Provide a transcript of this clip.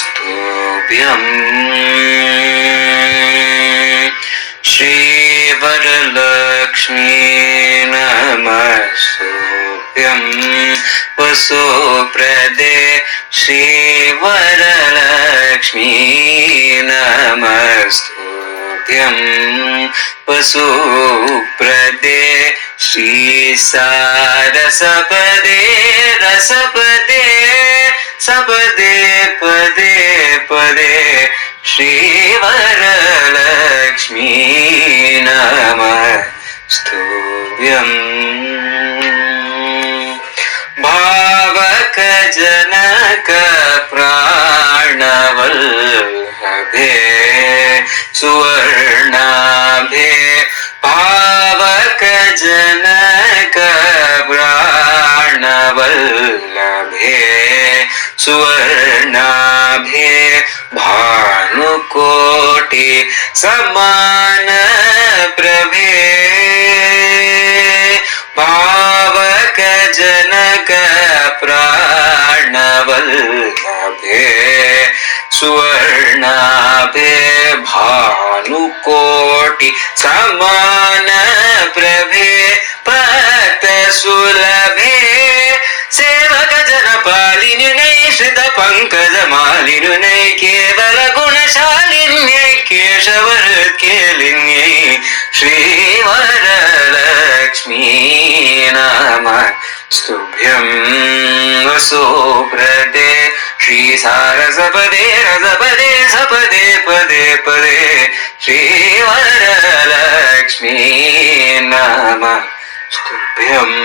स्तुभ्यम् श्रीवरलक्ष्मी नमस्तुभ्यम् वसुप्रदे श्रीवरलक्ष्मी नमस्तुभ्यम् वसुप्रदे श्रीसारसपदे रसपदे सपदे पदे पदे श्रीवरलक्ष्मी नमस्तुभ्यम् भावकजनक प्राणवल्लभे सुवर्णाभे भावकजनक प्राणवल्लभे सुवर्णाभे भानुकोटि समान प्रभे भावकजनक प्राणवल्लभे सुवर्णाभे भानुकोटि समान प्रभे पत सुलभे सेवक जन पालिन्यै श्रित पंकज मालिन्यै केवल गुणशालिन्यै केशवरकेलिन्यै श्रीवरलक्ष्मी नमस्तुभ्यम् वसुप्रदे श्रीसारसपदे रसपदे सपदे पदे पदे श्रीवरलक्ष्मी नमस्तुभ्यम्